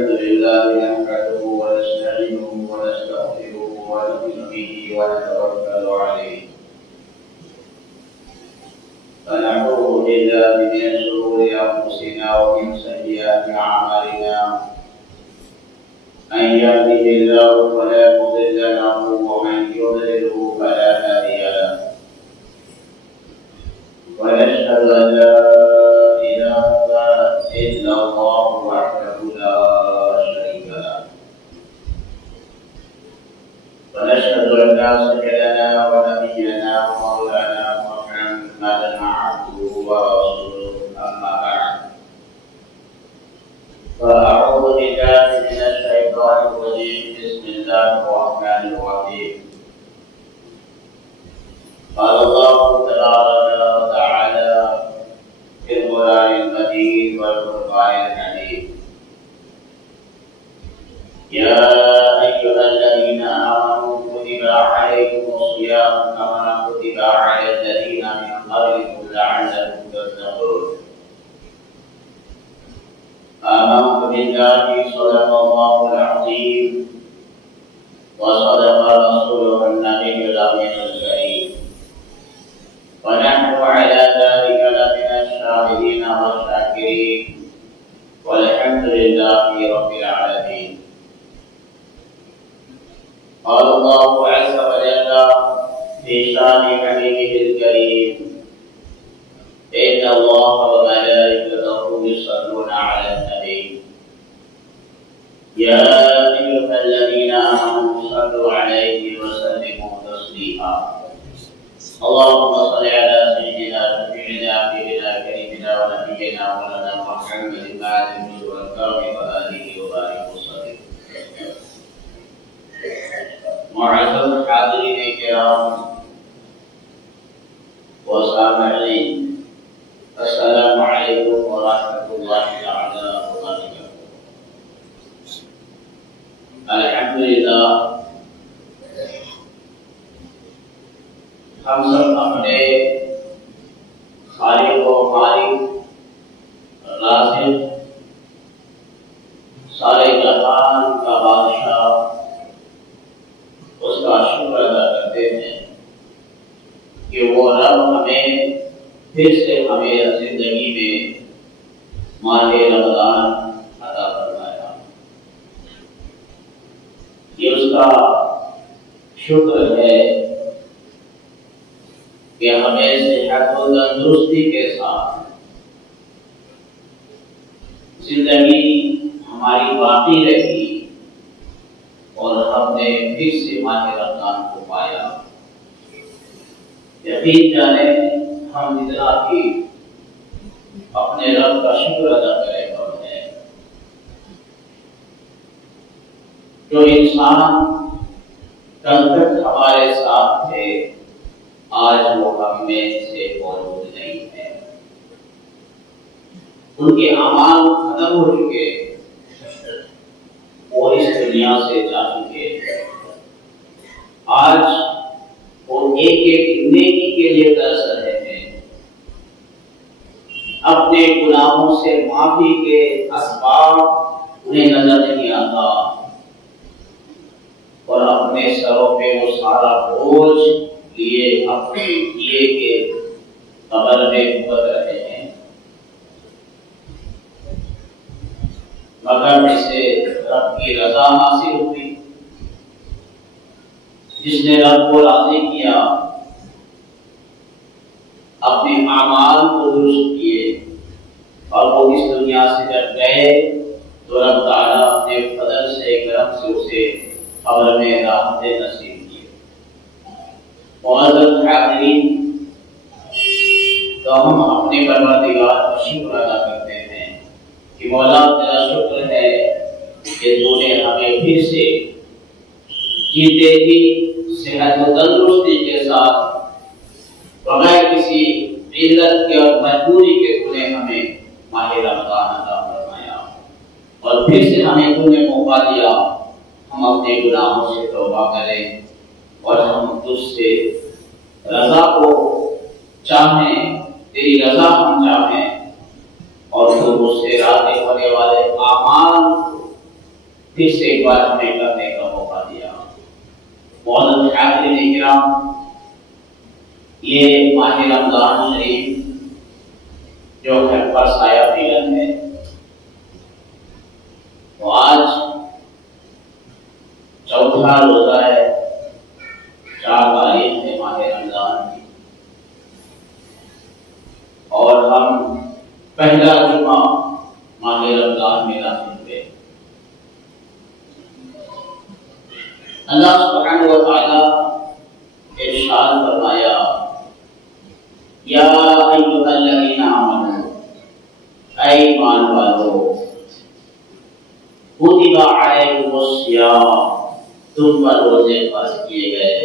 الحمد لله نحمده ونستعينه ونستغفره ونؤمن به ونتوكل عليه ونعوذ بالله من شرور انفسنا ومن سيئات اعمالنا من يهده الله فلا مضل له ومن يضلله فلا هادي له ونشهد ان لا اله الا الله وحده لا شريك له ونشهد ان سيدنا ونبينا ومولانا محمدا عبده ورسوله اما بعد فاعوذ بالله من الشيطان الرجيم بسم الله الرحمن الرحيم قال الله تبارك وتعالى في القرآن المجيد والفرقان الحميد يا أيها الذين آمنوا كتب عليكم الصيام كما كتب على الذين من قبلكم لعلكم تتقون آمنت بالله صدق الله العظيم وصدق رسوله النبي الأمين الكريم ونحن على ذلك لمن الشاهدين والشاكرين والحمد لله رب العالمين. قال الله عز وجل في شان حبيبه الكريم إن الله وملائكته يصلون على النبي يا أيها الذين آمنوا صلوا عليه وسلموا تسليما. اللهم صل على سيدنا شفيعنا حبيبنا كريمنا ونبينا مولانا محمد وعلى اله وصحبه وآله وبارك وسلم. معزز حاضرین کرام و سامعین، السلام علیکم ورحمۃ اللہ تعالی وبرکاتہ. الحمدللہ ہم سب اپنے خالق و مالک رازق سارے جہان کا بادشاہ اس کا شکر ادا کرتے ہیں کہ وہ رب ہمیں پھر سے ہمیں زندگی میں ماہ رمضان عطا فرمایا. یہ اس کا شکر ہے کہ ہمیں صحت و تندرستی کے ساتھ زندگی ہماری باقی رہی اور ہم نے پھر سے ماہ رمضان کو پایا. یقین جانے ہم جتنا بھی اپنے رب کا شکر ادا کریں کم ہے. جو انسان کل تک ہمارے ساتھ تھے آج وہ ہم میں سے موجود نہیں ہے. ان کے اعمال ختم ہو چکے، وہ اس دنیا سے جا چکے. آج وہ ایک ایک نیکی کے لیے ترس رہے ہیں. اپنے گناہوں سے معافی کے اسباب انہیں نظر نہیں آتا اور اپنے سروں پہ وہ سارا بوجھ لیے اپنے کیے کے قبر میں بھگت رہے ہیں. مگر جسے رب کی رضا حاصل ہوئی، جس نے رب کو راضی کیا، اپنے اعمال کو درست کیے اور وہ اس دنیا سے جب گئے تو رب تعالیٰ اپنے فضل سے کرم سے اسے قبر میں راحت نصیب کی. معزز حاضرین، تو ہم اپنے پروردگار کا شکر ادا کرتے ہیں کہ مولا تیرا شکر ہے کہ تو نے ہمیں پھر سے جیتے ہی صحت و تندرستی کے ساتھ بغیر کسی علت کے اور مجبوری کے تو نے ہمیں ماہ رمضان عطا فرمایا اور پھر سے ہمیں تو نے موقع دیا ہم اپنے گناہوں سے توبہ کریں اور ہم تجھ سے رضا کو چاہیں، تیری رضا ہم چاہیں اور تو مجھ سے راضی ہونے والے اعمال پھر سے ایک بار ہمیں کرنے کا موقع دیا۔ معزز حاضرین کرام، یہ ماہ رمضان شریف جو گھر پر سایہ فیلن ہے، تو آج چوتھا روزہ ہے، 4 تاریخ ہے ماہ رمضان کی، اور ہم پہلا جمعہ ماہ رمضان میں داخل ہوئے۔ اللہ سبحانہ و تعالی ارشاد فرمایا، یا ایھا الذین آمنوا، اے ایمان والو، کتب علیکم الصیام، تم پر روزے فرض کیے گئے،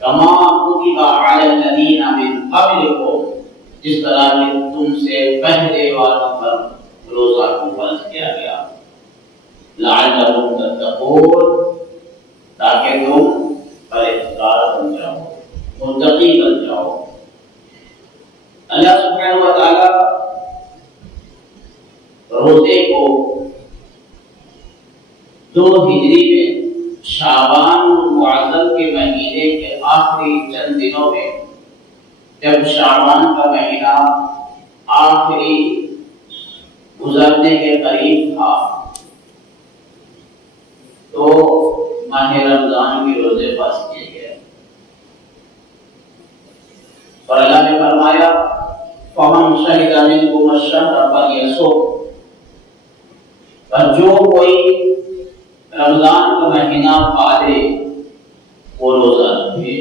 کما کتب علی الذین من قبلکم، جس طرح کہ تم سے پہلے والوں پر روزہ کو فرض کیا گیا، لعلکم تتقون، تاکہ تم پرہیزگار بن جاؤ، متقی بن جاؤ۔ اللہ سبحانہ و تعالی روزے کو 2 ہجری میں شعبان المعظم کے مہینے کے آخری چند دنوں میں، جب شعبان کا مہینہ آخری گزرنے کے قریب تھا، تو ماہ رمضان کے روزے فرض کیے گئے، اور اللہ نے فرمایا، فمن شہد منکم الشہر فلیصم، اور جو کوئی رمضان کا مہینہ پالے وہ روزہ رکھے۔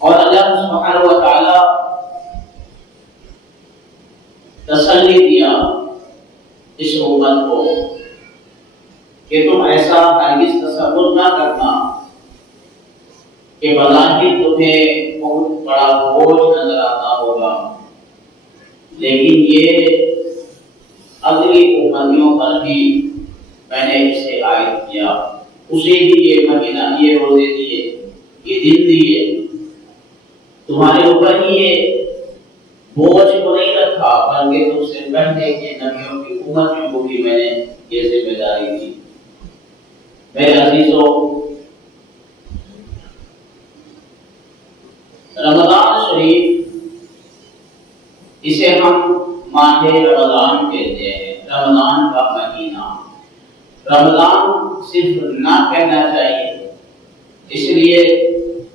اور اللہ سبحانہ و تعالی تسلی دیا اس امت کو کہ تم ایسا ہرگز تصور نہ کرنا کہ بظاہر تمہیں بہت بڑا بوجھ نظر آتا ہوگا، لیکن یہ اگلی امتیوں پر بھی میں نے اسے عائد کیا، اسے بھی یہ مہینہ، یہ روزے دیے، یہ دن دیے، تمہارے اوپر ہی یہ بوجھ کو نہیں رکھا، بلکہ تم سے پہلے کے نبیوں کی امتوں کو بھی میں نے یہ ذمہ داری دی۔ میرے عزیزوں، رمضان شریف، اسے ہم ماہ رمضان کہتے ہیں، رمضان کا مہینہ۔ رمضان صرف نہ کہنا چاہیے، اس لیے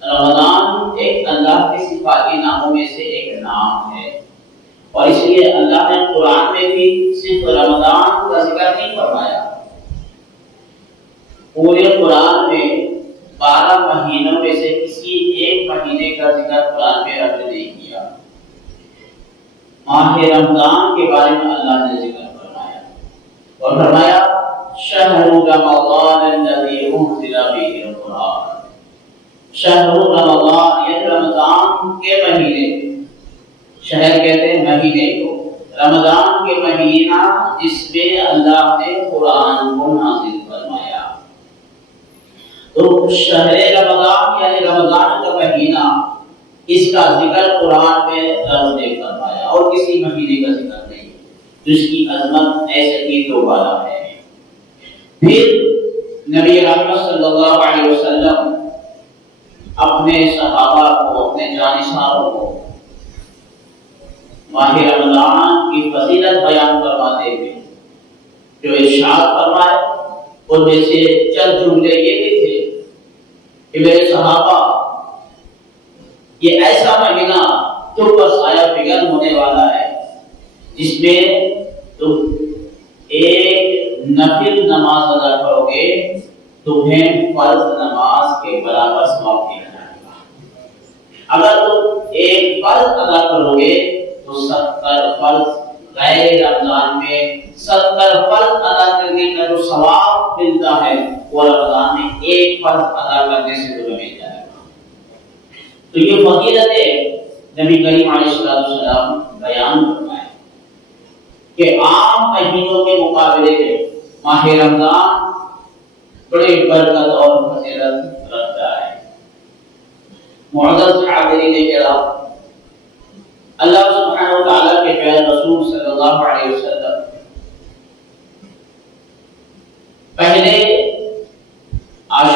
رمضان ایک اللہ کے صفاتی ناموں میں سے ایک نام ہے، اور اس لیے اللہ نے قرآن میں بھی صرف رمضان کا ذکر نہیں فرمایا، پورے قرآن میں 12 مہینوں میں سے کسی ایک مہینے کا ذکر قرآن میں رب نے نہیں کیا۔ ماہ رمضان کے بارے میں اللہ نے ذکر فرمایا، اور فرمایا، شہر رمضان الذی انزل فیہ القرآن، شہر رمضان، یہ رمضان کے مہینے، شہر کہتے ہیں مہینے کو، رمضان کے مہینہ جس میں اللہ نے قرآن کو نازل فرمایا۔ تو شہر رمضان یعنی رمضان کا مہینہ، اس کا ذکر قرآن میں رب نے فرمایا، اور کسی مہینے کا ذکر نہیں، جس کی عظمت ایسے ہی دوبارہ ہے۔ پھر نبی رحمت صلی اللہ علیہ وسلم اپنے صحابہ کو، اپنے جانشینوں کو ماہ رمضان کی فضیلت بیان فرماتے ہوئے جو ارشاد فرمائے، ان میں سے چند جملے یہ بھی تھے کہ میرے صحابہ، یہ ایسا مہینہ تم پر سایہ فگن ہونے والا ہے جس میں تم ایک نفل نماز ادا کرو گے، تمہیں فرض نماز کے برابر ثواب دیا جائے گا۔ اگر تم ایک فرض ادا کرو گے تو 70 فرض غیر رمضان میں 70 فرض ادا کرنے کا جو ثواب ملتا ہے وہ رمضان میں ایک فرض ادا کرنے سے تمہیں مل جائے گا۔ تو یہ فضیلت نبی کریم علیہ السلام بیان فرمائے کہ عام مہینوں کے مقابلے میں ماہ رمضان بڑے برکت اور فضیلت رکھتا ہے۔ معزز حاضرین کرام، اللہ سبحانہ و تعالیٰ کے پیارے رسول صلی اللہ علیہ وسلم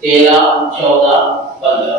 13, 14, 15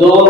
2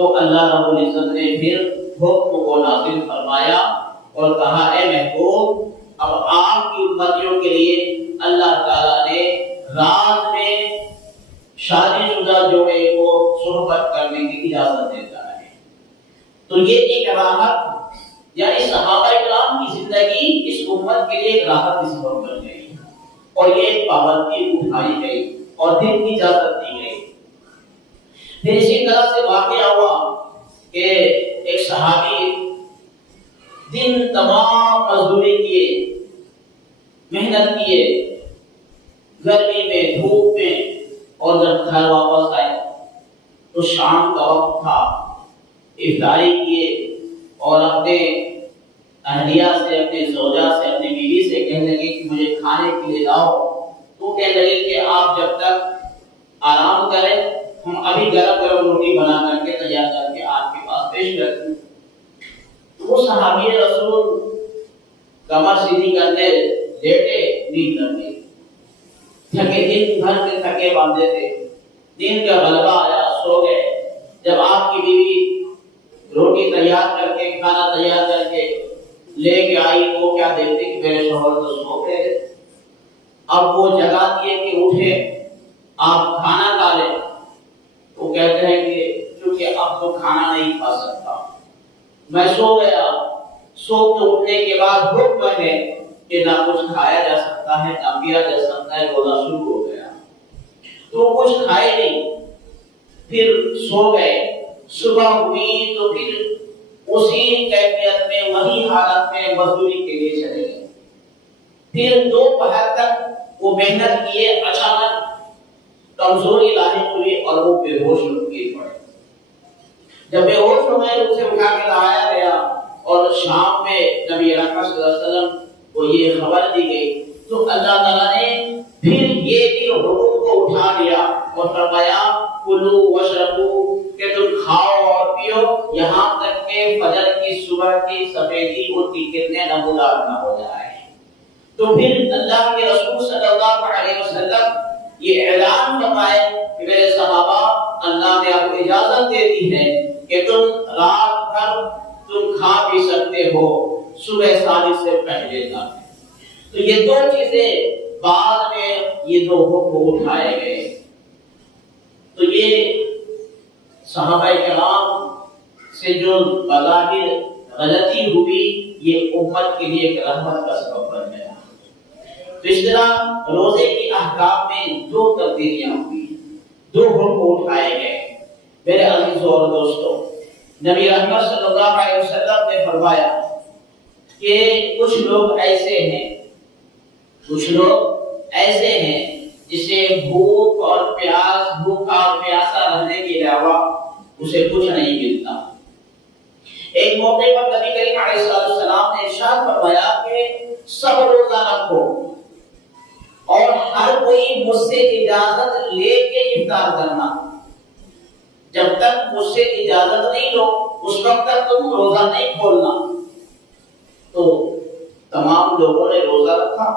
تو اللہ رب العزت نے پھر حکم کو نازل فرمایا اور کہا اے محبوب اب آپ کی امتیوں کے لیے اللہ تعالیٰ نے رات میں شادی شدہ جوڑے کو صحبت کرنے کی اجازت دیتا ہے۔ تو یہ ایک راحت، یعنی صحابہ کرام کی زندگی اس امت کے لیے ایک راحت کی سبب بن گئی اور یہ ایک پابندی اٹھائی گئی اور دن کی اجازت دی گئی۔ پھر اسی طرح سے واقعہ ہوا کہ ایک صحابی دن تمام مزدوری کیے، محنت کیے، گرمی میں دھوپ میں، اور جب گھر واپس آئے تو شام کا وقت تھا، افطاری کیے اور اپنے اہلیہ سے، اپنے زوجہ سے، اپنی بیوی سے کہنے لگے کہ مجھے کھانے کے لیے لاؤ۔ تو کہنے لگے کہ آپ جب تک آرام کریں ہم ابھی گرم گرم روٹی بنا کر کے تیار کر کے آپ کے پاس پیش کرتے ہیں۔ وہ صحابی رسول کمر سیدھی کرتے لیٹے، نیند لگ گئی، تھکے، دن بھر کے تھکے باندھے تھے، نیند کا غلبہ آیا، سو گئے۔ جب آپ کی بیوی روٹی تیار کر کے، کھانا تیار کر کے لے کے آئی وہ کیا دیکھتے کہ میرے شوہر تو سو گئے۔ اب وہ جگا دیے کہ اٹھے آپ کھانا کھا لیں۔ وہ کہتے ہیں کہ کیونکہ اب تو کھانا نہیں کھا سکتا، میں سو گیا۔ سو کے اٹھنے کے بعد حکم ہے کہ نہ کچھ کھایا جا سکتا ہے نہ پیا جا سکتا ہے، روزہ شروع ہو گیا۔ تو کچھ کھائے نہیں، پھر سو گئے۔ صبح ہوئی تو پھر اسی کیفیت میں، وہی حالت میں مزدوری کے لیے چلے گئے۔ پھر دوپہر تک وہ محنت کیے، اچانک کمزوری لاحق ہوئی اور وہ بے ہوش گر پڑے۔ جب بے ہوش ہو گئے اسے اٹھا کے لایا گیا اور شام میں نبی اکرم صلی اللہ علیہ وسلم کو یہ خبر دی گئی تو اللہ تعالیٰ نے پھر یہ بھی حکم کو اٹھا لیا اور فرمایا کلو وشربو کہ تم کھاؤ اور پیو یہاں تک کہ فجر کی صبح کی سفیدی ان کی کرنیں نمودار نہ ہو جائے۔ تو پھر اللہ کے رسول صلی اللہ علیہ وسلم یہ اعلان فرمائے کہ میرے صحابہ اللہ نے آپ کو اجازت دے دی ہے کہ تم رات بھر تم کھا پی سکتے ہو، صبح صادق سے پہلے تک۔ تو یہ دو چیزیں بعد میں یہ دو حکم اٹھائے گئے۔ تو یہ صحابہ کرام سے جو بظاہر غلطی ہوئی یہ امت کے لیے ایک رحمت کا سبب بن گیا۔ تو اس طرح روزے کے احکام میں دو تبدیلیاں ہوئی، دو حکم اٹھائے گئے۔ میرے عزیزوں اور دوستوں، نبی رحمت صلی اللہ علیہ وسلم نے فرمایا کہ کچھ لوگ ایسے ہیں جسے بھوک اور پیاس، بھوکا اور پیاسا رہنے کے علاوہ اسے کچھ نہیں ملتا۔ ایک موقع پر نبی کریم علیہ السلام نے ارشاد فرمایا کہ سب روزہ رکھو اور ہر کوئی مجھ سے اجازت لے کے افطار کرنا، جب تک مجھ سے اجازت نہیں لو اس وقت تک تم روزہ نہیں کھولنا۔ تو تمام لوگوں نے روزہ رکھا،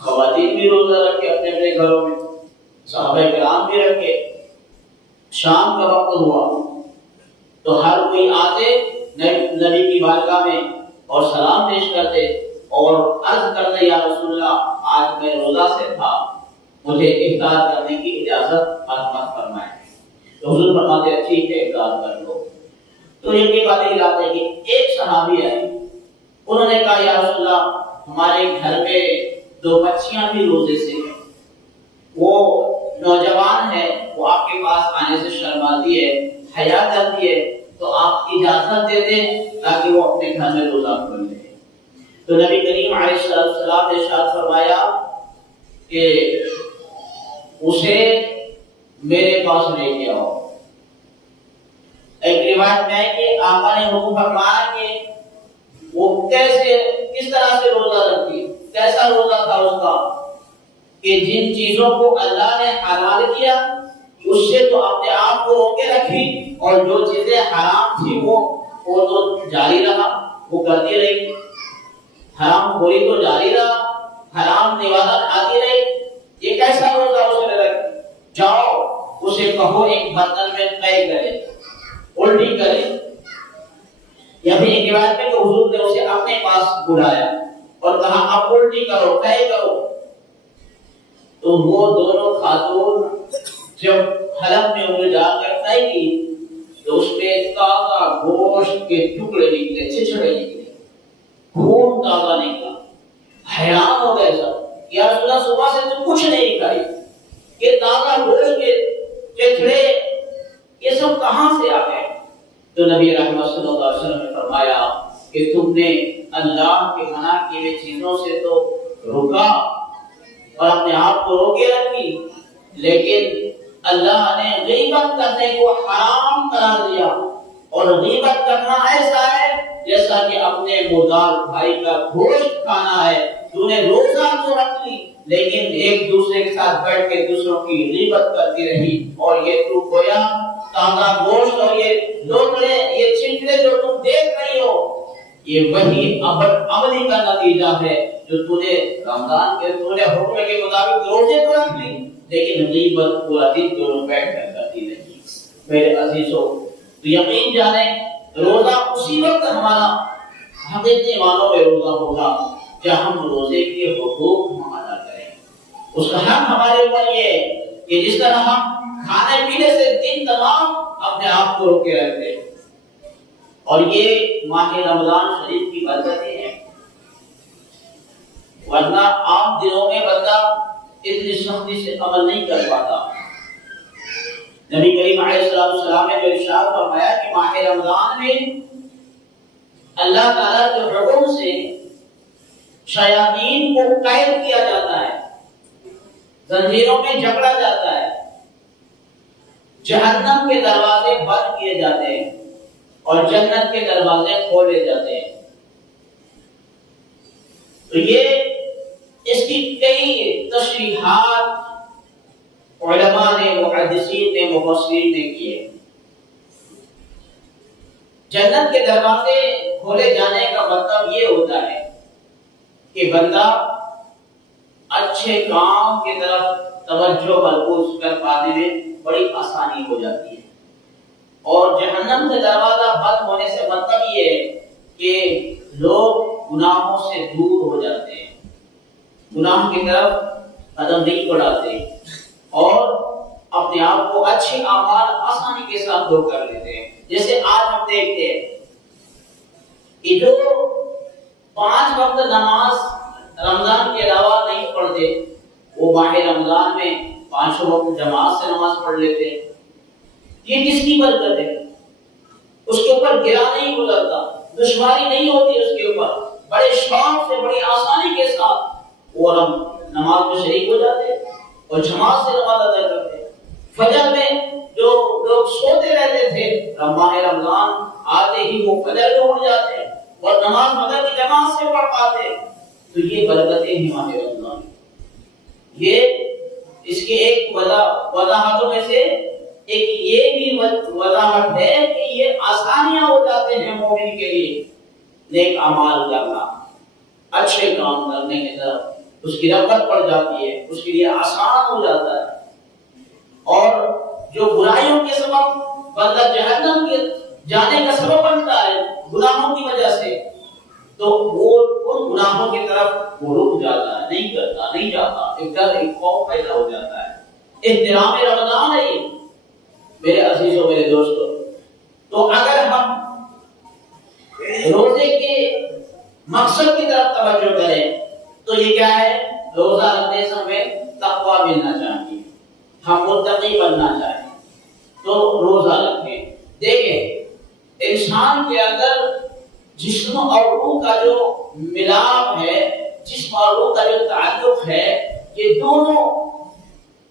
خواتین بھی روزہ رکھے اپنے اپنے گھروں میں، صحابہ کرام بھی رکھے۔ شام کا وقت ہوا تو ہر کوئی آتے نبی کی بارگاہ میں اور سلام پیش کرتے اور عرض کرتے یا رسول اللہ آج میں روزہ سے تھا، مجھے افطار کرنے کی اجازت مرحمت فرمائیں۔ تو حضور فرماتے ہیں ٹھیک ہے افطار کر لو۔ تو یہ باتیں یاد ہے کہ ایک صحابی آئے، انہوں نے کہا یا رسول اللہ ہمارے گھر میں دو بچیاں بھی روزے سے ہیں، وہ نوجوان ہے، وہ آپ کے پاس آنے سے شرماتی ہے، حیا کرتی ہے، تو آپ اجازت دے دیں تاکہ وہ اپنے گھر میں روزہ کھول لیں۔ تو نبی کریم علیہ السلام نے ارشاد فرمایا کہ اسے میرے پاس لے کے آؤ۔ ایک روایت میں ہے کہ آقا نے حکم فرمایا کہ وہ کس طرح سے روزہ رکھتی، کیسا روزہ تھا اس کا کہ جن چیزوں کو اللہ نے حلال کیا اس سے تو اپنے آپ کو روکے رکھی اور جو چیزیں حرام تھی وہ تو جاری رہا، وہ کرتی رہی، حرام خوری تو جاری رہا، حرام نوازہ کھاتی رہی۔ یہ کیسا روزہ اس نے رکھی؟ جاؤ اسے کہو ایک برتن میں طے کرے، الٹی کرے. یا پھر ایک روایت میں کہ حضور نے اسے اپنے پاس بلایا اور کہا اب الٹی کرو، طے کرو. تو وہ دونوں خاتون جب حلق میں انگلی ڈال کر طے کی تو اس میں تازہ گوشت کے ٹکڑے نکلے، چھچڑے نکلے، خون تازہ نکلا. حیران ہو گئے سب، یا رسول اللہ صبح سے تو کچھ نہیں کھائی، یہ تازہ گوشت کے چھچڑے یہ سب کہاں سے آ گئے؟ تو نبی رحمت صلی اللہ علیہ وسلم نے فرمایا کہ تم نے اللہ کے منع کی ہوئی چیزوں سے تو روکا اور اپنے آپ کو روکے رکھی، لیکن اللہ نے غیبت کرنے کو حرام قرار دیا. اور غیبت کرنا ایسا ہے جیسا کہ اپنے مردار بھائی کا گوشت کھانا ہے. تو نے روزہ تو رکھ لی لیکن ایک دوسرے کے ساتھ بیٹھ کے دوسروں کی غیبت کرتی رہی، اور یہ تو گویا تازہ گوشت اور یہ لوٹڑے، یہ چنچڑے جو تم دیکھ رہی ہو، یہ وہی عملی کا نتیجہ ہے جو تو نے رمضان کے تو نے حکم کے مطابق روزے تو رکھ لی لیکن غیبت پورا دن دونوں بیٹھ کر کرتی رہی. میرے عزیزو، تو یقین جانیں روزہ اسی وقت ہمارا حقیقی معنوں میں روزہ ہوگا جب ہم روزے کے حقوق ہم ادا کریں. اس کا حق ہمارے اوپر یہ ہے کہ جس طرح ہم کھانے پینے سے دن تمام اپنے آپ کو روکے رکھتے ہیں، اور یہ ماہ رمضان شریف کی برکتیں ہیں. ورنہ عام دنوں میں بندہ اتنی سختی سے عمل نہیں کر پاتا. نبی کریم علیہ السلام نے جو ارشاد فرمایا کہ ماہ رمضان میں اللہ تعالیٰ کے حکم سے شیاطین کو قید کیا جاتا ہے، زنجیروں میں جکڑا جاتا ہے، جہنم کے دروازے بند کیے جاتے ہیں اور جنت کے دروازے کھولے جاتے ہیں. تو یہ اس کی کئی تشریحات علماء نے، محدثین نے، مفسرین نے کیے. جنت کے دروازے کھولے جانے کا مطلب یہ ہوتا ہے کہ بندہ اچھے کام کی طرف توجہ مرکوز کر پانے میں بڑی آسانی ہو جاتی ہے. اور جہنم سے دروازہ بند ہونے سے مطلب یہ ہے کہ لوگ گناہوں سے دور ہو جاتے ہیں، گناہ کی طرف قدم نہیں بڑھاتے اور اپنے آپ کو اچھے اعمال آسانی کے ساتھ لوگ کر لیتے ہیں. جیسے آج ہم دیکھتے ہیں کہ جو 5 وقت نماز رمضان کے علاوہ نہیں پڑھتے وہ ماہ رمضان میں 5 وقت جماعت سے نماز پڑھ لیتے ہیں. یہ کس کی برکت ہے؟ اس کے اوپر گرا نہیں گزرتا، دشواری نہیں ہوتی اس کے اوپر، بڑے شوق سے بڑی آسانی کے ساتھ وہ نماز میں شریک ہو جاتے اور جماعت سے نماز ادا کرتے. فجر میں جو لوگ سوتے رہتے تھے ماہ رمضان آتے ہی وہ فجر میں اٹھ جاتے اور نماز مگر کی جماعت سے پڑھ پاتے. تو یہ برکتیں ہیں ماہ رمضان. یہ اس کے ایک وضاحتوں میں سے ایک یہ بھی وضاحت ہے کہ یہ آسانیاں ہو جاتے ہیں مومن کے لیے نیک اعمال کرنا، اچھے کام کرنے کی طرف اس کی رغبت پڑ جاتی ہے، اس کے لیے آسان ہو جاتا ہے. اور جو برائیوں کے سبب بندہ جہنم کے جانے کا سبب بنتا ہے گناہوں کی وجہ سے، تو وہ ان گناہوں کی طرف وہ رک جاتا ہے، نہیں کرتا، نہیں جاتا. ایک ڈر، ایک خوف پیدا ہو جاتا ہے. احترام رمضان ہے یہ میرے عزیزوں، میرے دوستوں. تو اگر ہم روزے کے مقصد کی طرف توجہ کریں تو یہ کیا ہے؟ روزہ رکھنے سے ہمیں تقویٰ ملنا چاہیے، ہم متقی بننا چاہیے تو روزہ رکھیں. دیکھیں انسان کے اندر جسم اور روح کا جو ملاپ ہے، جسم اور روح کا جو تعلق ہے، یہ دونوں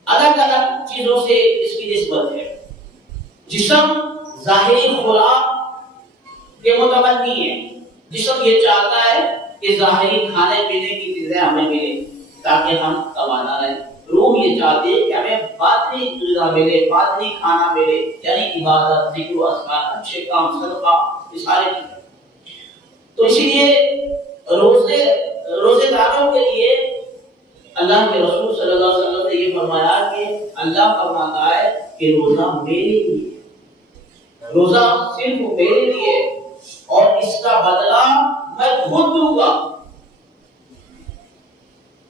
الگ الگ چیزوں سے اس کی نسبت ہے. جسم ظاہری خوراک کے متمنی ہے، جسم یہ چاہتا ہے کہ ظاہری کھانے پینے کی چیزیں ہمیں ملے تاکہ ہم توانا رہیں. روح یہ چاہتی ہے کہ ہمیں باطنی غذا ملے، باطنی کھانا ملے، یعنی عبادت، ذکر و اذکار، اچھے کام، صدقہ، یہ سارے چیزیں. تو اسی لیے روزے داروں کے لیے اللہ کے رسول صلی اللہ علیہ وسلم نے یہ فرمایا کہ اللہ فرماتا ہے کہ روزہ میرے لیے، روزہ صرف میرے لیے اور اس کا بدلہ میں خود دوں گا۔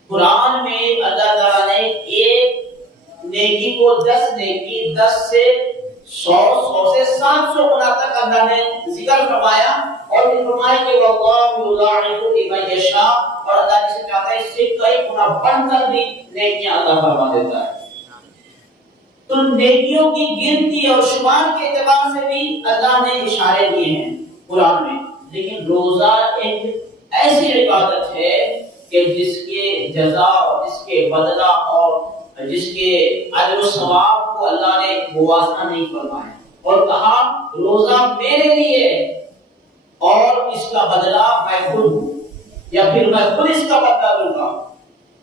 قرآن میں اللہ تعالیٰ نے ایک نیکی کو 10 نیکی، 10 سے 100، 100 سے 700 گنا تک اللہ نے ذکر فرمایا، اور یہ فرمایا کہ واللہ یضاعف لمن یشاء، اور اللہ جسے چاہتا ہے اس سے کئی گنا بڑھ کر بھی نیکیاں عطا فرما دیتا ہے۔ تو نیکیوں کی گنتی اور شمار کے اعتبار سے بھی اللہ نے اشارے دیے ہیں قرآن میں، لیکن روزہ ایک ایسی عبادت ہے کہ جس کے جزا، جس کے بدلہ اور جس کے اجر و ثواب کو اللہ نے موازنہ نہیں فرمایا، اور کہا روزہ میرے لیے اور اس کا بدلہ میں خود ہوں، یا پھر میں خود اس کا بدلہ دوں گا۔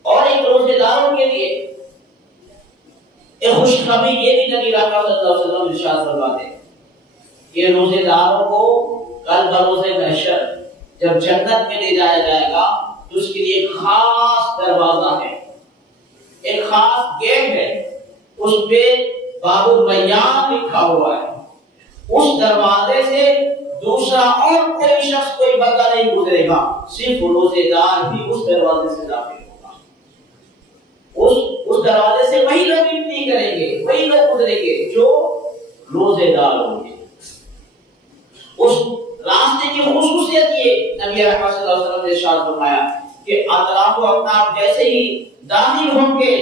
اور ایک روزے داروں کے لیے ایک خوشخبری یہ بھی نبی رحمت صلی اللہ علیہ وسلم ارشاد فرماتے ہیں کہ روزے داروں کو کل بروز محشر جب جنت میں لے جایا جائے گا تو اس کے لیے ایک خاص دروازہ ہے، ایک خاص گیٹ ہے، اس پہ باب الریان لکھا ہوا ہے۔ اس دروازے سے دوسرا اور کوئی شخص، کوئی بندہ نہیں گزرے گا، صرف روزے دار ہی اس دروازے سے داخل ہوگا۔ اس دروازے سے وہی لوگ انٹری کریں گے، وہی لوگ گزریں گے جو روزے دار ہوں گے۔ اس راستے کی خصوصیت یہ نبی اکرم صلی اللہ علیہ وسلم نے ارشاد فرمایا کہ اطراف و اطراف جیسے ہی داخل ہوں گے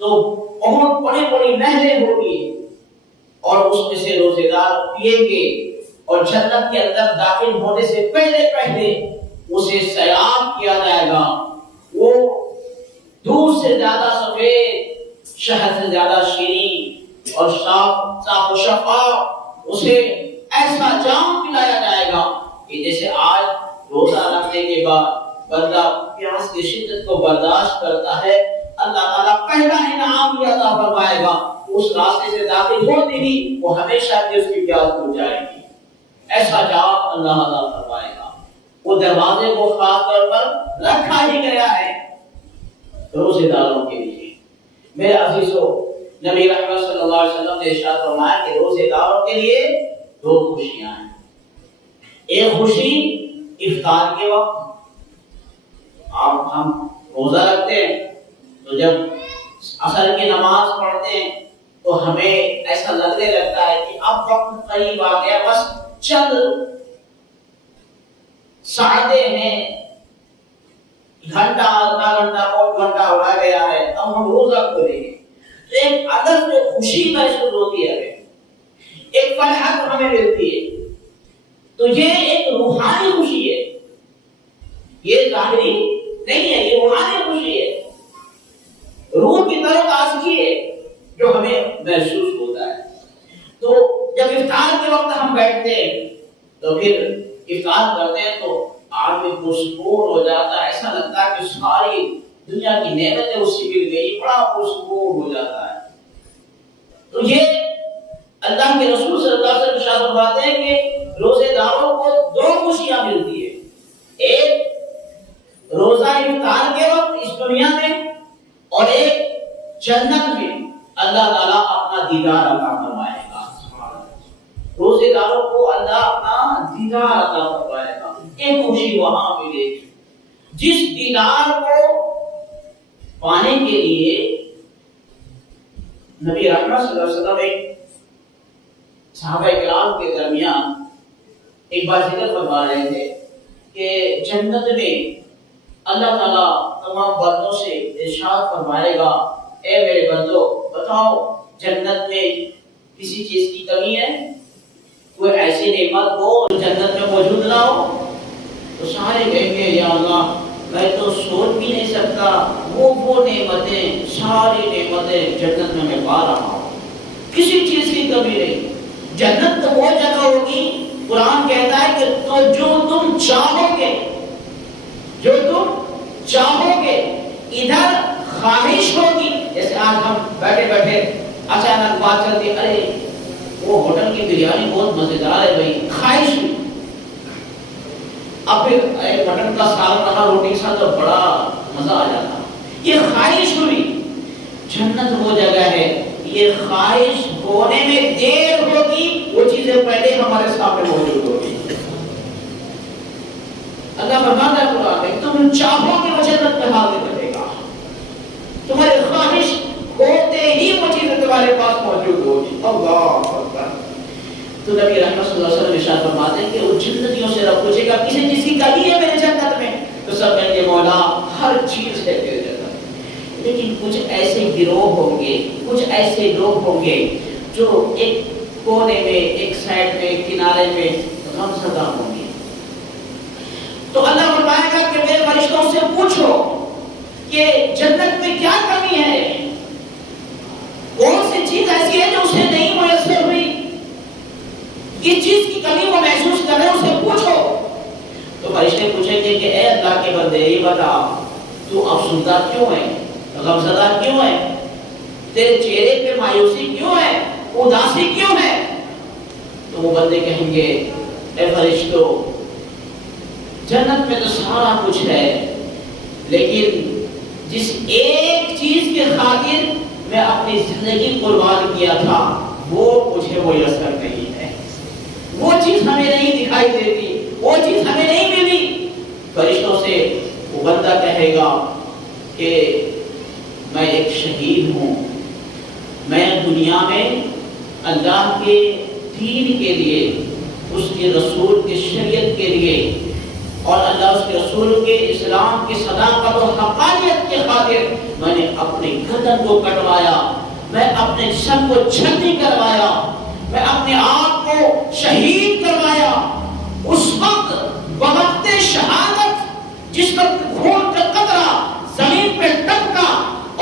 تو بہت بڑی بڑی نہریں ہوگی، اور اس میں سے روزے دار پیئیں گے، اور جنت کے اندر داخل ہونے سے پہلے پہلے اسے سیراب کیا جائے گا۔ وہ دودھ سے زیادہ سفید، شہد سے زیادہ شیرین اور صاف و شفاف اسے ایسا جام پلایا جائے گا کہ جیسے آج روزہ رکھنے کے بعد بندہ پیاس کی شدت کو برداشت کرتا ہے، اللہ تعالیٰ پہلا انعام یہ عطا فرمائے گا، اس راستے سے داخل ہوتے ہی وہ ہمیشہ کے اس کی پیاس بجھ جائے گی۔ ایسا جام اللہ عطا فرمائے گا۔ وہ دروازے کو خاص طور پر رکھا ہی گیا ہے روزے داروں کے لیے۔ میرے عزیزو، نبی رحمت صلی اللہ علیہ وسلم نے ارشاد فرمایا کہ روزے داروں کے لیے 2 خوشیاں ہیں۔ ایک خوشی افطار کے وقت، ہم روزہ رکھتے ہیں تو جب عصر کی نماز پڑھتے ہیں تو ہمیں ایسا لگنے لگتا ہے کہ اب وقت قریب آ گیا، بس چند ساعتیں ہیں، گھنٹہ، آدھا گھنٹہ، پونا گھنٹہ ہو گیا ہے، اب ہم روزہ کھولیں گے۔ ایک اندر سے خوشی محسوس ہوتی ہے، ایک فرحت ہمیں ملتی ہے۔ تو یہ ایک روحانی خوشی ہے، یہ ظاہری نہیں ہے، یہ روحانی خوشی ہے، روح کی طرف تازگی ہے جو ہمیں محسوس ہوتا ہے۔ تو جب افطار کے وقت ہم بیٹھتے ہیں تو پھر افطار کرتے ہیں تو آدمی پرسکون ہو جاتا ہے، ایسا لگتا ہے کہ ساری دنیا کی نعمتیں اس سے مل گئی، بڑا پرسکون ہو جاتا ہے۔ تو یہ اللہ کے رسول صلی اللہ علیہ وسلم ارشاد فرماتے ہیں کہ روزے داروں کو 2 خوشیاں ملتی ہے، ایک روزہ افطار کے وقت اس دنیا میں، اور ایک جنت میں اللہ تعالیٰ اپنا دیدار عطا فرمائے گا۔ روزے داروں کو اللہ اپنا دیدار عطا فرمائے گا، ایک خوشی وہاں ملے گی۔ جس دیدار کو پانے کے لیے نبی رحمت صلی اللہ علیہ وسلم ایک صحابہ کرام کے درمیان ایک بار ذکر فرما رہے تھے کہ جنت میں اللہ تعالیٰ تمام بندوں سے ارشاد فرمائے گا، اے میرے بندو بتاؤ جنت میں کسی چیز کی کمی ہے، کوئی ایسی نعمت ہو جو جنت میں موجود نہ ہو؟ تو سارے کہیں گے یا اللہ میں تو سوچ بھی نہیں سکتا، وہ نعمتیں، ساری نعمتیں جنت میں پا رہا ہوں، کسی چیز کی کمی نہیں۔ جنت تو وہ جگہ ہوگی، قرآن کہتا ہے کہ تو جو تم چاہو گے، جو تم چاہو گے، ادھر خواہش ہوگی، جیسے آج ہم بیٹھے بیٹھے اچانک بات چلتی، ارے وہ ہوٹل کی بریانی بہت مزیدار ہے بھائی، خواہش ہوئی، اب پھر مٹن کا سالن رہا روٹی کے ساتھ تو بڑا مزہ آ جاتا، یہ خواہش ہوئی۔ جنت وہ جگہ ہے، یہ خواہش ہونے میں دیر ہوگی، وہ چیزیں پہلے ہمارے سامنے موجود ہوگی۔ اللہ فرماتا ہے قرآن میں تم چاہو کہ وہ جنت میں حاضر رہے گا، تمہاری خواہش ہوتے ہی وہ چیزیں تمہارے پاس موجود ہوگی۔ اللہ اکبر۔ تو نبی رحمت صلی اللہ علیہ وسلم ارشاد فرماتے ہیں کہ وہ جنتیوں سے رب پوچھے گا کسی چیز کی کمی ہے میرے جنت میں؟ تو سب کہیں گے مولا ہر چیز ہے میرے جنت میں، لیکن کچھ ایسے گروہ ہوں گے، کچھ ایسے لوگ ہوں گے جو ایک کونے میں، ایک سائڈ میں، کنارے میں غمزدہ ہوں گے۔ تو اللہ فرمائے گا کہ میرے فرشتوں سے پوچھو کہ جنت میں کیا کمی ہے، کون سی چیز ایسی ہے جو اسے نہیں میسر ہوئی، کس چیز کی کمی وہ محسوس کر رہے ہیں، اسے پوچھو۔ تو فرشتے پوچھیں گے کہ اے اللہ کے بندے یہ بتا تو افسردہ کیوں ہے، غمزدہ کیوں ہے، تیرے چہرے پہ مایوسی کیوں ہے، اداسی کیوں ہے؟ تو وہ بندے کہیں گے اے فرشتوں جنت میں تو سارا کچھ ہے، لیکن جس ایک چیز کے خاطر میں اپنی زندگی قربان کیا تھا وہ مجھے میسر نہیں ہے، وہ چیز ہمیں نہیں دکھائی دیتی، وہ چیز ہمیں نہیں ملی۔ فرشتوں سے وہ بندہ کہے گا کہ میں ایک شہید ہوں، میں دنیا میں اللہ کے دین کے لیے، اس کے رسول کی شریعت کے لیے اور اللہ اس کے رسول کے اسلام کی صداقت و حقانیت کے خاطر میں نے اپنے گردن کو کٹوایا، میں اپنے جسم کو چھلنی کروایا، میں اپنے آپ کو شہید کروایا۔ اس وقت بوقت شہادت جس وقت خون کا قطرہ زمین پہ ٹپکا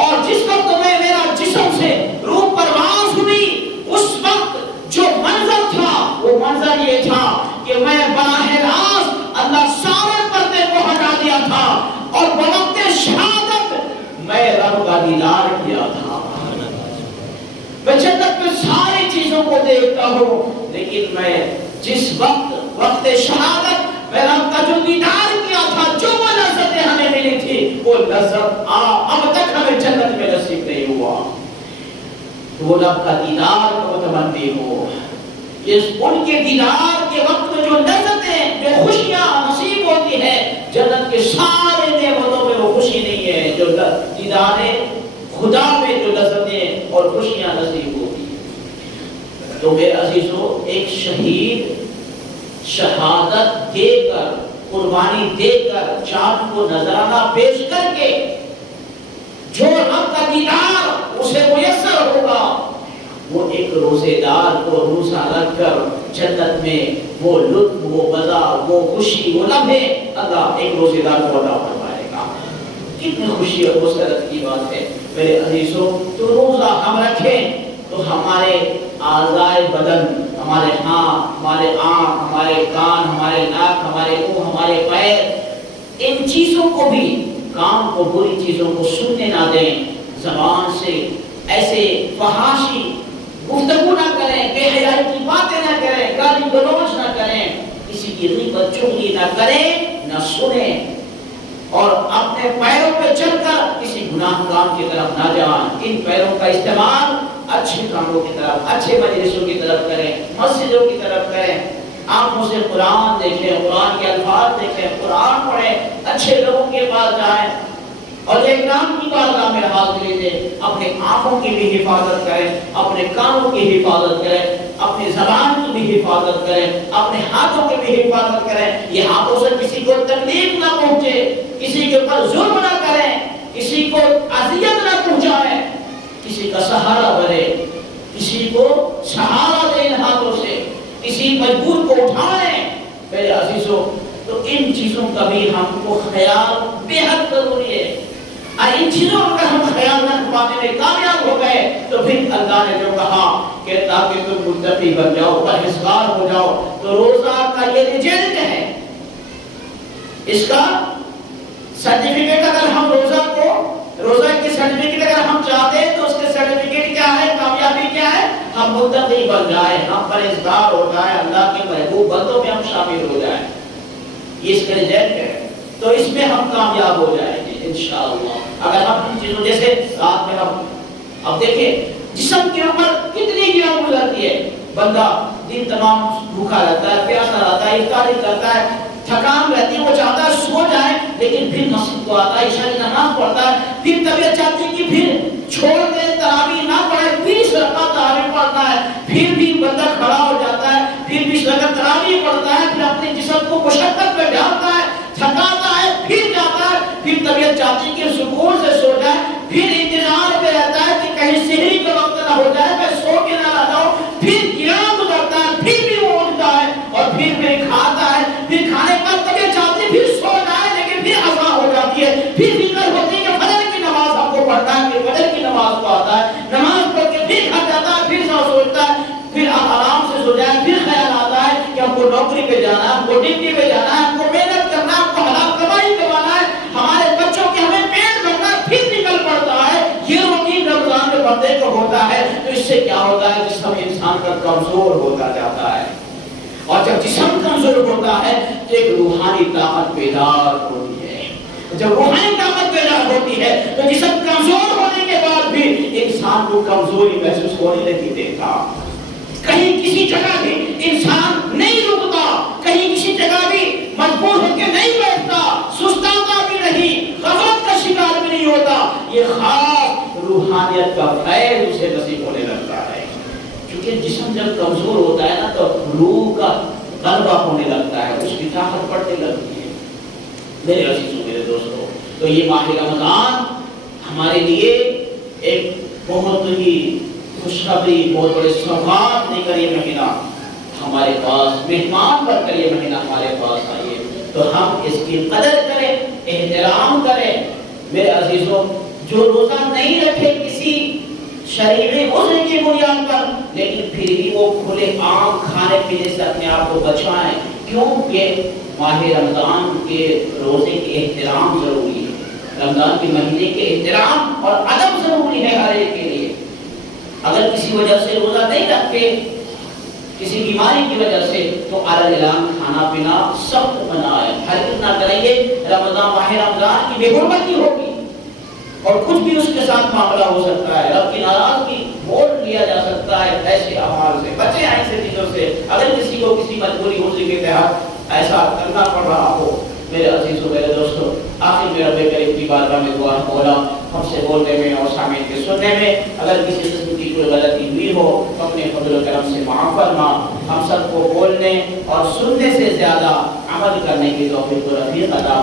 اور جس وقت میں میرا جسم سے روح پرواز ہوئی، اس وقت جو منظر تھا وہ منظر یہ تھا کہ میں براہ راست اللہ سارے پردے کو ہٹا دیا تھا اور بوقت شہادت میں رب کا دیدار کیا تھا۔ میں جنت میں ساری چیزوں کو دیکھتا ہوں، لیکن میں جس وقت شہادت میں رب کا جو دیدار کیا تھا، جو وہ لذتیں ہمیں ملی تھی، وہ لذت اب تک ہمیں جنت میں نصیب نہیں ہوا۔ وہ رب کا دیدار کو متمنی ہو، ان کے دیدار کے وقت میں جو لذتیں، جو خوشیاں نصیب ہوتی ہے، جنت کے سارے نعمتوں میں وہ خوشی نہیں ہے جو دیدار خدا میں جو لذتیں اور خوشیاں نصیب ہوتی ہیں۔ تو میرے عزیزو، ایک شہید شہادت دے کر، قربانی دے کر، چاند کو نذرانہ پیش کر کے جو رب کا دیدار اسے میسر ہوگا، وہ ایک روزے دار کو روزہ رکھ کر جنت میں وہ لطف، وہ مزہ، وہ خوشی، وہ لمحے اللہ ایک روزے دار کو عطا فرمائے گا۔ کتنی خوشی اور مسرت کی بات ہے میرے عزیزوں۔ تو روزہ ہم رکھیں تو ہمارے اعضائے بدن، ہمارے ہاتھ، ہمارے آنکھ، ہمارے کان، ہمارے ناک، ہمارے منہ، ہمارے پیر، ان چیزوں کو بھی، کان کو بری چیزوں کو سننے نہ دیں، زبان سے ایسے فحاشی گفتگو نہ کریں، بے حیائی کی باتیں نہ کریں، گالی گلوچ نہ کریں، کسی کی غیبت چغلی نہ کریں، نہ سنیں، اور اپنے پیروں پہ چل کر کسی گناہ کام کی طرف نہ جائیں۔ ان پیروں کا استعمال اچھے کاموں کی طرف، اچھے مجلسوں کی طرف کریں، مسجدوں کی طرف کریں، آنکھوں سے قرآن دیکھیں، قرآن کے الفاظ دیکھیں، قرآن پڑھیں، اچھے لوگوں کے پاس جائیں اور ایک نام کی بارگاہ میں حاضری دیں۔ اپنے آنکھوں کی بھی حفاظت کریں، اپنے کانوں کی حفاظت کریں، اپنی زبان کی بھی حفاظت کریں، اپنے ہاتھوں کی بھی حفاظت کریں۔ یہ ہاتھوں سے کسی کو تکلیف نہ پہنچے، کسی کے اوپر ظلم نہ کریں، کسی کو اذیت نہ پہنچائیں، کسی کا سہارا بنے، کسی کو سہارا دیں ان ہاتھوں سے، کسی مجبور کو اٹھائیں۔ میرے عزیزوں، تو ان چیزوں کا بھی ہم کو خیال بے حد ضروری ہے، اور ان چیزوں کا ہم خیال رکھ پانے میں کامیاب ہو گئے تو پھر اللہ نے جو کہا کہ تاکہ تم متقی بن جاؤ، پرہیزگار ہو جاؤ، تو روزہ کا یہ ریزلٹ ہے، اس کا سرٹیفکیٹ۔ اگر ہم روزہ کی سرٹیفکیٹ اگر ہم چاہتے ہیں تو اس کے سرٹیفکیٹ کیا ہے، کامیابی کیا ہے؟ ہم متقی بن جائیں، ہم پرہیزگار ہو جائیں، اللہ کے محبوب بندوں میں ہم شامل ہو جائیں، یہ اس کا ریزلٹ ہے۔ تو اس میں ہم کامیاب ہو جائیں گے انشاءاللہ۔ اگر ہم ان چیزوں جیسے ساتھ میں ہم اب دیکھیں جسم کی عمر کتنی گیا گزرتی ہے، بندہ دن تمام بھوکا رہتا ہے، پیاسا رہتا ہے، افطاری کرتا ہے، تھکان رہتی ہے، وہ چاہتا ہے سو جائے، لیکن پھر مسجد کو آتا ہے، عشاء کی نماز پڑھتا ہے، پھر طبیعت چاہتی ہے کہ پھر چھوڑ دے، تراویح نہ پڑھے، 20 رکعت تراویح پڑھتا ہے، پھر بھی بندہ کھڑا ہو جاتا ہے، پھر 20 رکعت تراویح پڑھتا ہے، پھر اپنے جسم کو مشقت پہ ڈالتا ہے، تھکاتا ہے، پھر جاتا ہے، پھر طبیعت چاہتی ہے کہ سکون سے سو جائے، پھر انتظار پہ رہتا ہے کہ کہیں سحری کا وقت نہ ہو جائے، میں سو کے نہ رہ جاؤں، پھر قیام گزرتا ہے، پھر بھی وہ اٹھتا ہے اور پھر کھاتا ہے، پھر کھانے کا طبیعت چاہتی ہے پھر سو جائے، لیکن پھر عصا ہو جاتی ہے، پھر فکر ہوتی ہے کہ فجر کی نماز ہم کو پڑھنا ہے، پھر فجر کی نماز کو آتا ہے، نماز پڑھ کے پھر گھر جاتا ہے، پھر سوچتا ہے، پھر آرام سے سو جائے، پھر خیال آتا ہے کہ ہم کو نوکری پہ جانا ہے، ہم کو ڈیوٹی پہ جانا ہے، ہم کو محنت کرنا ہے، ہم کو حلال کمائی کروانا ہے، ہمارے بچوں کے ہمیں پیٹ بھرنا ہے، پھر نکل پڑتا ہے۔ یہ روٹین رمضان میں بندے کو ہوتا ہے، تو اس سے کیا ہوتا ہے؟ جسم انسان کا کمزور ہوتا جاتا ہے، اور جب جسم کمزور ہوتا ہے تو ایک روحانی طاقت بیدار ہوتی ہے، جب روحانی طاقت بیدار ہوتی ہے تو جسم کمزور ہونے کے بعد بھی انسان کو کمزوری محسوس ہونے نہیں دیتا، کہیں کسی جگہ بھی انسان نہیں رکتا، کہیں کسی جگہ بھی مجبور ہو کے نہیں بیٹھتا، سستاتا بھی نہیں، غفلت کا شکار بھی نہیں ہوتا، یہ خاص روحانیت کا فیض اسے نصیب ہونے لگتا ہے۔ کیونکہ جسم جب کمزور ہوتا ہے نا تو روح کا غلبہ ہونے لگتا ہے، اس کی طاقت بڑھنے لگتی ہے۔ میرے عزیزوں، میرے دوستوں، تو یہ ماہ رمضان ہمارے لیے ایک بہت ہی خوشخبری، بہت بڑے سوغات لے کر یہ مہینہ ہمارے پاس مہمان بن کر یہ مہینہ ہمارے پاس آئیے، تو ہم اس کی قدر کریں، احترام کریں۔ میرے عزیزوں، جو روزہ نہیں رکھے کسی شرعی عذر کی بنیاد پر، لیکن پھر بھی وہ کھلے عام کھانے پینے سے اپنے آپ کو بچائیں، کیونکہ ماہ رمضان کے روزے کے احترام ضروری ہے، رمضان کے مہینے کے احترام اور ادب ضروری ہے ہر ایک کے لیے۔ اگر کسی وجہ سے روزہ نہیں رکھتے، کسی بیماری کی وجہ سے، تو علی اعلان کھانا پینا سخت منع ہے، ہرگز نہ کریں گے، ماہ رمضان کی بے حرمتی ہوگی اور کچھ بھی اس کے ساتھ معاملہ ہو سکتا ہے، رب کی ناراضگی موڑ لیا جا سکتا ہے ایسے اعمال سے، بچے ایسے چیزوں سے۔ اگر کسی کو کسی مجبوری عذر کے تحت ایسا کرنا پڑ رہا ہو، میرے عزیزوں، میرے دوستوں، آخر میں رب کریم کی بارگاہ میں دعا ہے، مولا ہم سے بولنے میں اور سامعین کے سننے میں اگر کسی قسم کی کوئی غلطی ہوئی ہو تو اپنے فضل و کرم سے معاف فرما، ہم سب کو بولنے اور سننے سے زیادہ عمل کرنے کی توفیق و رفیق عطا